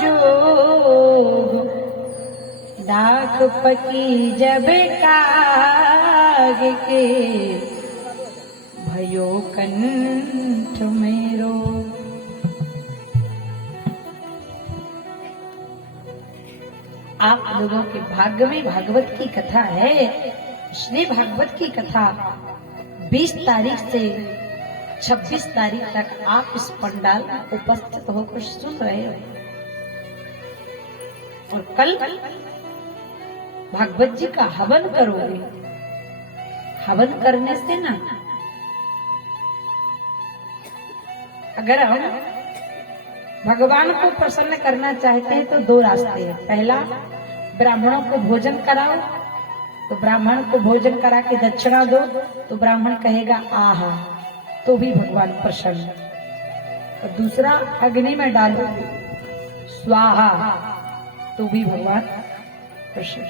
जोग, दाख पकी जब काग के, भयो कंठ मेरो। आप लोगों के भाग्य में भागवत की कथा है। इसलिए भागवत की कथा 20 तारीख से 26 तारीख तक आप इस पंडाल में उपस्थित होकर सुन रहे हो। और कल भागवत जी का हवन करोगे। हवन करने से ना, अगर हम भगवान को प्रसन्न करना चाहते हैं तो 2 रास्ते हैं। पहला, ब्राह्मणों को भोजन कराओ, तो ब्राह्मण को भोजन करा के दक्षिणा दो, तो ब्राह्मण कहेगा आहा, तो भी भगवान प्रसन्न। और दूसरा, अग्नि में डालो स्वाहा, तो भी भगवान प्रसन्न।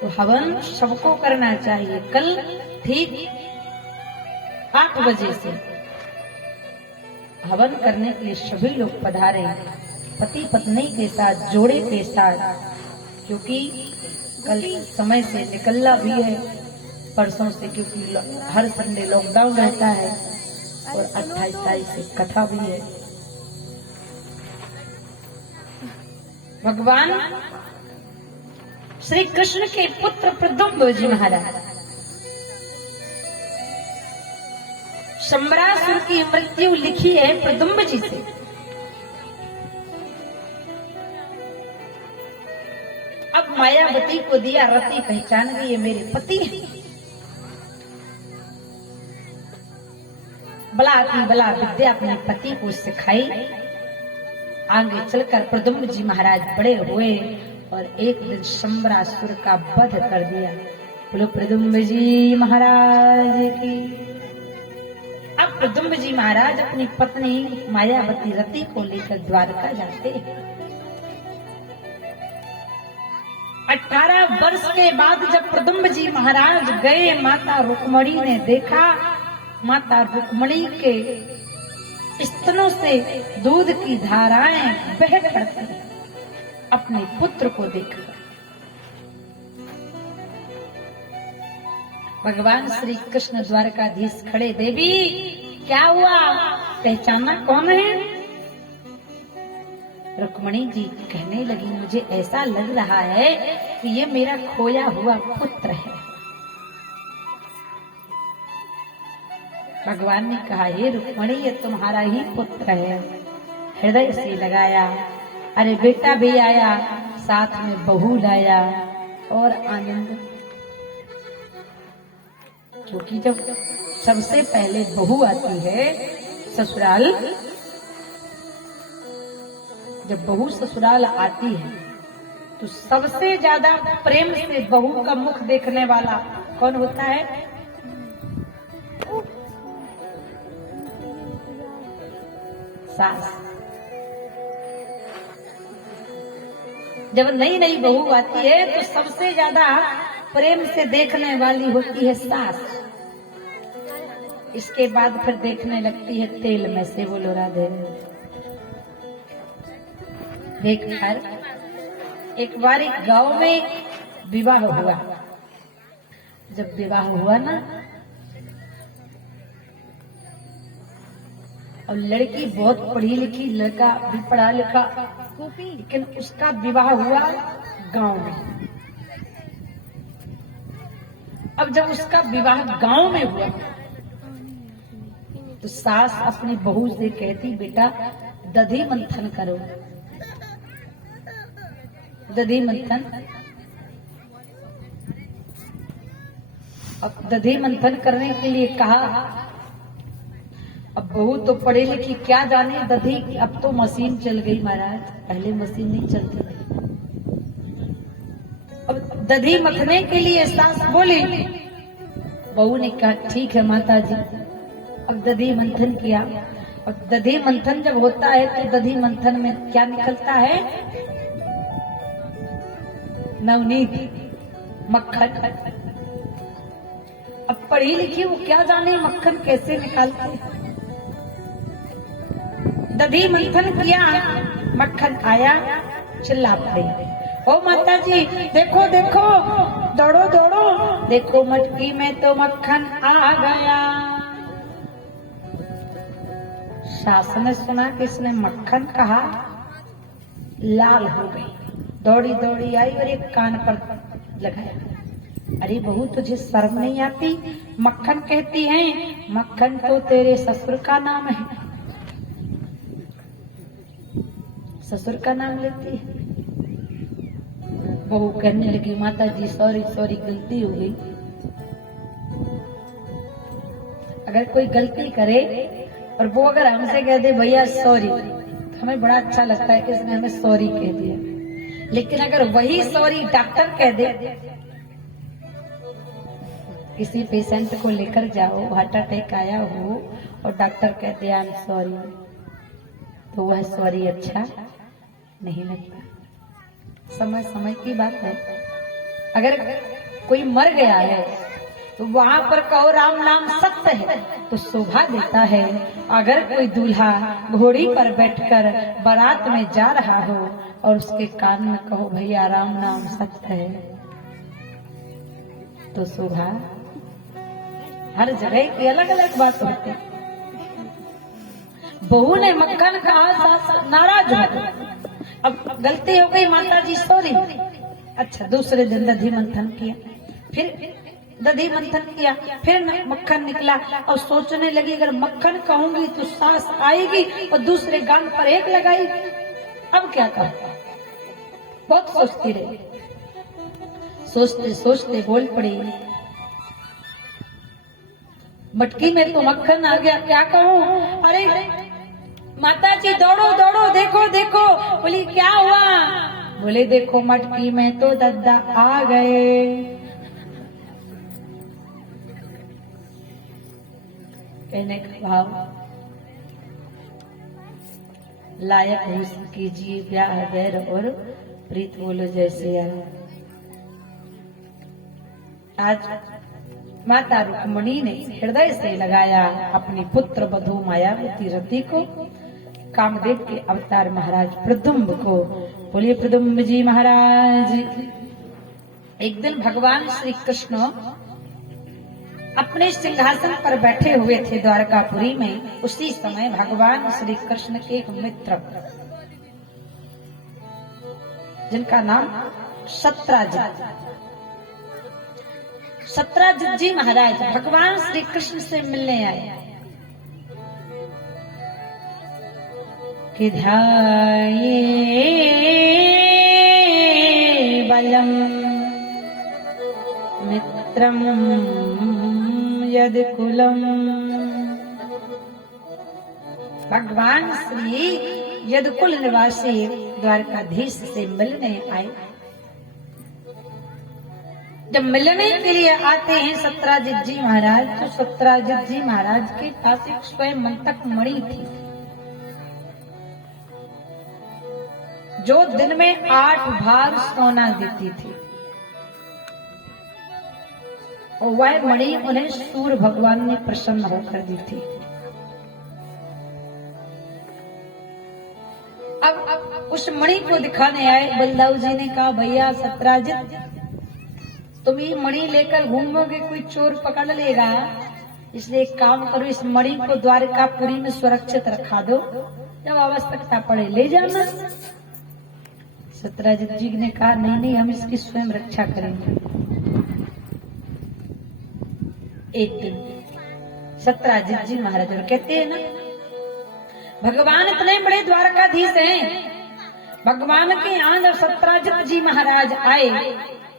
तो हवन सबको करना चाहिए। कल ठीक 8 बजे से हवन करने के लिए सभी लोग पधारे, पति पत्नी के साथ, जोड़े के साथ, क्योंकि कल समय से निकलना भी है, परसों से, क्योंकि हर संडे लॉकडाउन रहता है, और 28 तारीख से कथा भी है। भगवान श्री कृष्ण के पुत्र प्रद्युम्न जी महाराज शंबरासुर की मृत्यु लिखी है प्रद्युम्न जी से। अब मायावती को दिया, रति पहचान गई, ये मेरे पति हैं। बला विद्या अपने पति को सिखाई। आगे चलकर प्रद्युम्न जी महाराज बड़े हुए और एक दिन शंबरासुर का वध कर दिया। बोलो प्रद्युम्न जी महाराज की। अब प्रद्युम्न जी महाराज अपनी पत्नी मायावती रति को लेकर द्वारका जाते हैं। 18 वर्ष के बाद जब प्रद्युम्न जी महाराज गए, माता रुक्मणी ने देखा, माता रुक्मणी के स्तनों से दूध की धाराएं बह पड़ती, अपने पुत्र को देखकर भगवान श्री कृष्ण द्वारकाधीश खड़े, देवी क्या हुआ, पहचाना कौन है? रुक्मणी जी कहने लगी, मुझे ऐसा लग रहा है कि ये मेरा खोया हुआ पुत्र है। भगवान ने कहा, हे रुक्मणी, ये तुम्हारा ही पुत्र है। हृदय से लगाया, अरे बेटा भी आया, साथ में बहू लाया, और आनंद। क्योंकि जब सबसे पहले बहू आती है ससुराल, जब बहू ससुराल आती है तो सबसे ज्यादा प्रेम से बहू का मुख देखने वाला कौन होता है? सास। जब नई नई बहू आती है तो सबसे ज्यादा प्रेम से देखने वाली होती है सास। इसके बाद फिर देखने लगती है तेल में से। बोलो राधे। देख कर एक बार एक गांव में विवाह हुआ। जब विवाह हुआ ना, और लड़की बहुत पढ़ी लिखी, लड़का भी पढ़ा लिखा, लेकिन उसका विवाह हुआ गांव में। अब जब उसका विवाह गांव में हुआ तो सास अपनी बहू से कहती, बेटा दधी मंथन करो। दधी मंथन। अब दधी मंथन करने के लिए कहा। अब बहू तो पढ़ी लिखी, क्या जाने दधी की। अब तो मशीन चल गई महाराज, पहले मशीन नहीं चलती थी। अब दधी मथने के लिए सास बोली। बहू ने कहा, ठीक है माता जी। अब दधी मंथन किया। और दधी मंथन जब होता है तो दधी मंथन में क्या निकलता है? नवनीत, मक्खन। अब पढ़ी लिखी वो क्या जाने मक्खन कैसे निकालती है। दधी मंथन किया, मक्खन आया, चिल्ला पड़ी, ओ माता जी देखो देखो, दौड़ो दौड़ो, देखो मटकी में तो मक्खन आ गया। सास ने सुना कि इसने मक्खन कहा, लाल हो गई, दौड़ी दौड़ी आई और एक कान पर लगाया। अरे बहू तुझे शर्म नहीं आती, मक्खन कहती है, मक्खन तो तेरे ससुर का नाम है। ससुर का नाम लेती है। बहू कहने लगी, माता जी सॉरी सॉरी, गलती हो गई। अगर कोई गलती करे और वो अगर हमसे कह दे भैया सॉरी, तो हमें बड़ा अच्छा लगता है कि इसने हमें सॉरी कह दिया। लेकिन अगर वही सॉरी डॉक्टर कह दे, किसी पेशेंट को लेकर जाओ, हार्ट अटैक आया हो और डॉक्टर कहते हैं आई एम सॉरी, तो वह सॉरी अच्छा नहीं लगता। समय समय की बात है। अगर कोई मर गया है तो वहां पर कहो राम नाम सत्य है तो शोभा देता है। अगर कोई दूल्हा घोड़ी पर बैठकर बारात में जा रहा हो और उसके कान में कहो भैया राम नाम सत्य है, तो शोभा। हर जगह की अलग अलग बात होती है। बहू ने मक्खन कहा, सास नाराज हो गई। अब गलती हो गई माता जी सॉरी। अच्छा, दूसरे दिन दधी मंथन किया, फिर दधी मंथन किया, फिर मक्खन निकला और सोचने लगी अगर मक्खन कहूंगी तो सास आएगी और दूसरे गान पर एक लगाई, अब क्या करूं। बहुत सोचती रही, सोचते सोचते बोल पड़ी, मटकी में तो मक्खन आ गया, क्या कहूं। अरे माता जी दौड़ो दौड़ो, देखो देखो। बोली क्या हुआ। बोले देखो मटकी में तो दद्दा आ गए। कहने का भाव, लायक हो कीजिए ब्याह बैर और प्रीत बोलो जैसे आज माता रुक्मणी ने हृदय से लगाया अपनी पुत्र वधू मायावती रति को, कामदेव के अवतार महाराज प्रद्युम्न को। बोलिए प्रद्युम्न जी महाराज। एक दिन भगवान श्री कृष्ण अपने सिंहासन पर बैठे हुए थे द्वारकापुरी में। उसी समय भगवान श्री कृष्ण के एक मित्र जिनका नाम सत्राजित, सत्राजित जी महाराज भगवान श्री कृष्ण से मिलने आए। कि ध्याये बलम मित्रम यदि कुलम। भगवान श्री यदुकुल निवासी द्वारकाधीश से मिलने आए। जब मिलने के लिए आते हैं सत्राजित जी महाराज, तो सत्राजित जी महाराज के पास एक स्वयं मंतक मणि थी, जो दिन में 8 भार सोना देती थी। और वह मणि उन्हें सूर्य भगवान ने प्रसन्न होकर दी थी। अब उस मणि को दिखाने आए। बलदाऊ जी ने कहा भैया सत्राजित, तुम ये मणि लेकर घूमोगे कोई चोर पकड़ लेगा, इसलिए एक काम करो, इस मणि को द्वारकापुरी में सुरक्षित रखा दो, जब आवश्यकता पड़े ले जाना। सत्राजित जी ने कहा नहीं नहीं, हम इसकी स्वयं रक्षा करेंगे। एक दिन सत्राजित जी महाराज कहते हैं ना, भगवान इतने बड़े द्वारकाधीश हैं, भगवान के यहाँ जब सत्राजित जी महाराज आए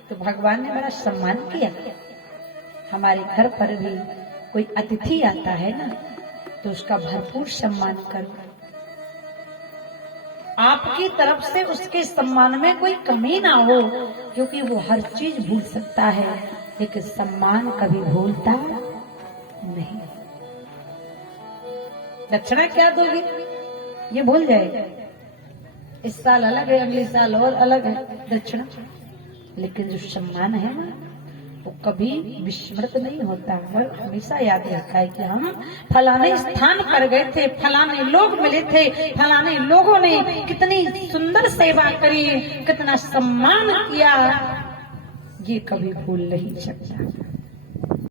तो भगवान ने बड़ा सम्मान किया। हमारे घर पर भी कोई अतिथि आता है ना, तो उसका भरपूर सम्मान करो। आपकी तरफ से उसके सम्मान में कोई कमी ना हो, क्योंकि वो हर चीज भूल सकता है लेकिन सम्मान कभी भूलता नहीं। दक्षिणा क्या दोगे ये भूल जाएगा। इस साल अलग है, अगले साल और अलग है दक्षिणा, लेकिन जो सम्मान है ना, वो कभी विस्मृत नहीं होता और हमेशा याद रखा है कि हम फलाने स्थान पर गए थे, फलाने लोग मिले थे, फलाने लोगों ने कितनी सुंदर सेवा करी, कितना सम्मान किया, ये कभी भूल नहीं सकता।